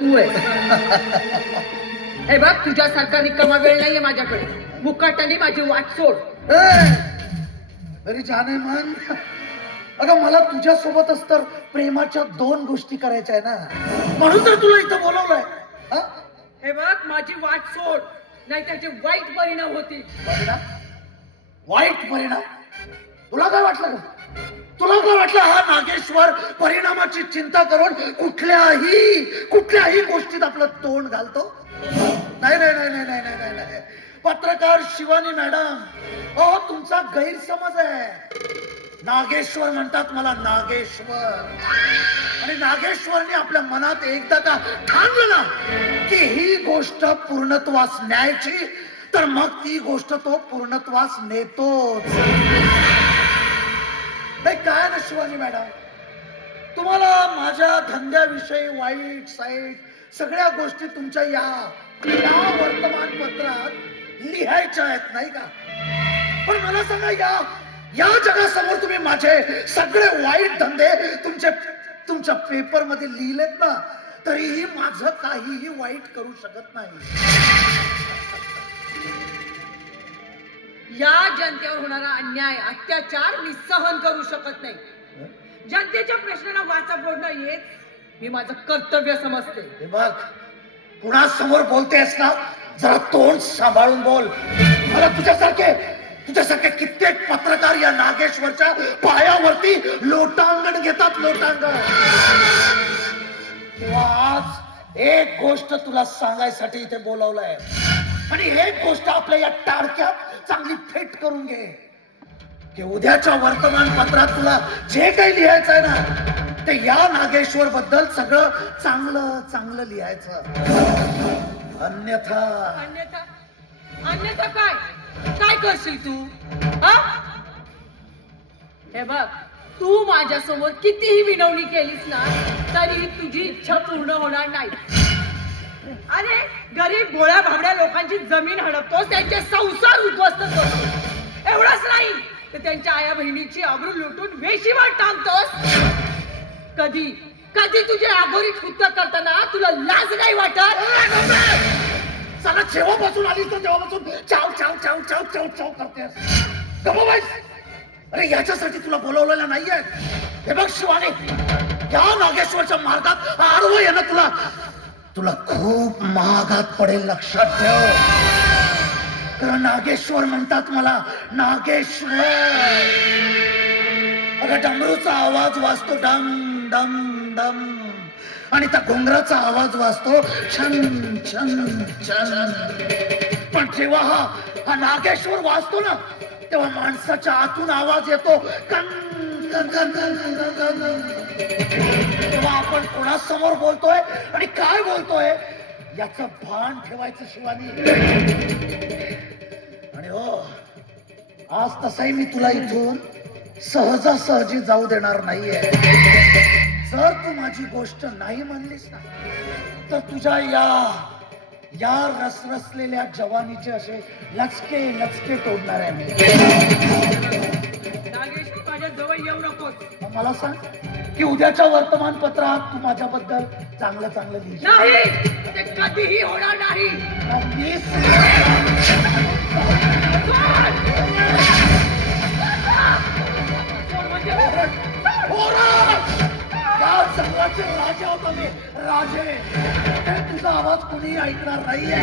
तू आहे. हे बघ, तुझ्यासारखा रिकामा वेळ नाहीये माझ्याकडे. मुकाट्याने माझी वाट सोड. अरे जाने मन, अगं मला तुझ्यासोबतच तर प्रेमाच्या 2 गोष्टी करायच्या आहे ना, म्हणून तर तुला इथं बोलवलंय. हा? हे बघ, माझी वाट सोड, नाही त्याचे वाईट परिणाम होतील. परिणाम? वाईट परिणाम? तुला काय वाटलं का? तुला काय वाटलं हा नागेश्वर परिणामाची चिंता करून कुठल्याही गोष्टीत आपलं तोंड घालतो? नाही नाही नाही नाही नाही नाही नाही. पत्रकार शिवानी मॅडम, अहो तुमचा गैरसमज आहे. नागेश्वर म्हणतात मला, नागेश्वर. आणि नागेश्वरने आपल्या मनात एकदा का ठाणलं ना की ही गोष्ट पूर्णत्वास न्यायची, तर मग ती गोष्ट तो पूर्णत्वास नेतोच. काय ना शिवानी मॅडम, तुम्हाला माझ्या धंद्याविषयी वाईट साईट सगळ्या गोष्टी तुमच्या या वर्तमानपत्रात लिहायच्या आहेत नाही का? पण मला सांगा, या जगासमोर तुम्ही माझे सगळे वाईट धंदे तुमच्या पेपर मध्ये लिहिलेत ना, तरीही माझं काहीही वाईट करू शकत नाही. या जनतेवर होणारा अन्याय, अत्याचार मी सहन करू शकत नाही. जनतेच्या प्रश्नांना वाचा फोडणं हेच मी माझं कर्तव्य समजते. हे बघ, कुणासमोर बोलतेस ना, जरा तोंड सांभाळून बोल. मला तुझ्यासारखे कित्येक पत्रकार या नागेश्वरच्या पायावरती लोटांगण घेतात, लोटांगण. तेव्हा आज एक गोष्ट तुला सांगायसाठी इथे बोलावलंय, आणि एक गोष्ट आपल्या या टाळक्यात चांगली फिट करून घे की उद्याच्या वर्तमानपत्रात तुला जे काही लिहायचं आहे ना, ते या नागेश्वर बद्दल सगळं चांगलं चांगलं लिहायचं. अन्यथा अन्यथा काय करशील तू? हे बघ, तू माझ्या समोर कितीही विनवणी केलीस ना, तरी तुझी इच्छा पूर्ण होणार नाही. अरे, गरीब भोळ्या भाबड्या लोकांची जमीन हडपतोस, त्यांचे संसार उद्ध्वस्त करतोस. एवढंच नाही तर त्यांच्या आया बहिणीची आबरू लुटून वेशीवर टांगतोस. कधी तुझे आगोरी कृत्य करताना तुला लाज नाही वाटत? चला, जेव्हापासून आलीस तर तेव्हापासून चाव चाव चाव चाव चाव चाव करतेस. गमवायस? अरे याच्यासाठी तुला बोलवलेलं नाहीये. हे बघ शिवानी, या नागेश्वरच्या मार्गात आडवं येणं तुला खूप महागात पडेल, लक्षात ठेव. कारण नागेश्वर म्हणतात मला, नागेश्वर. अगं डमरूचा आवाज वाजतो डम डम डम, आणि त्या घोंगराचा आवाज वाजतो छन छन छन. पण जेव्हा हा नागेश्वर वाजतो ना, तेव्हा माणसाच्या आतून आवाज येतो कन कन कन कन कन कन. तेव्हा आपण कोणासमोर बोलतोय आणि काय बोलतोय याचं भान ठेवायचं शिवानी. आणि हो, आज तसाही मी तुला इथून सहजासहजी जाऊ देणार नाहीये. जर तू माझी गोष्ट नाही म्हणलीस ना, तर तुझ्या या रसरसलेल्या जवानीचे असे लचके लचके तोडणार आहे मी. नागेश्वर, माझ्या जवळ येऊ नकोस. मला सांग की उद्याच्या वर्तमानपत्रात तू माझ्याबद्दल चांगलं चांगलं लिहिशील? नाही, ते कधीही होणार नाही. या जंगलाचे राजा होता मी, राजे. तुझा आवाज कुणी ऐकणार नाहीये.